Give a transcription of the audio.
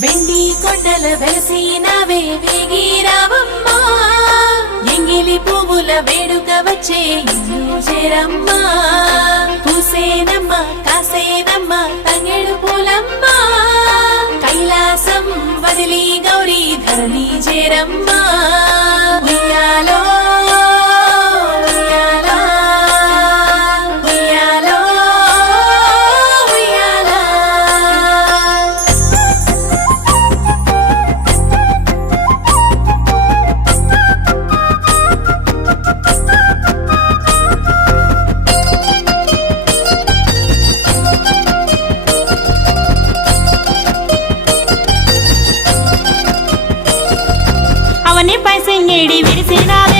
వెండి కొండల వెలసినవే వేగిరావమ్మా, ఎంగిలి పువ్వుల వేడుక వచ్చే ఇల్లు చేరమ్మా. పూసేనమ్మ కాసేనమ్మ తంగెడు పూలమ్మా, కైలాసం వదిలి గౌరీ ధరణి చేరమ్మా. ఉయ్యాలో ఉయ్యాలా, ఉయ్యాలో ఉయ్యాలా. అవని పైసంగేడి విరిసినారు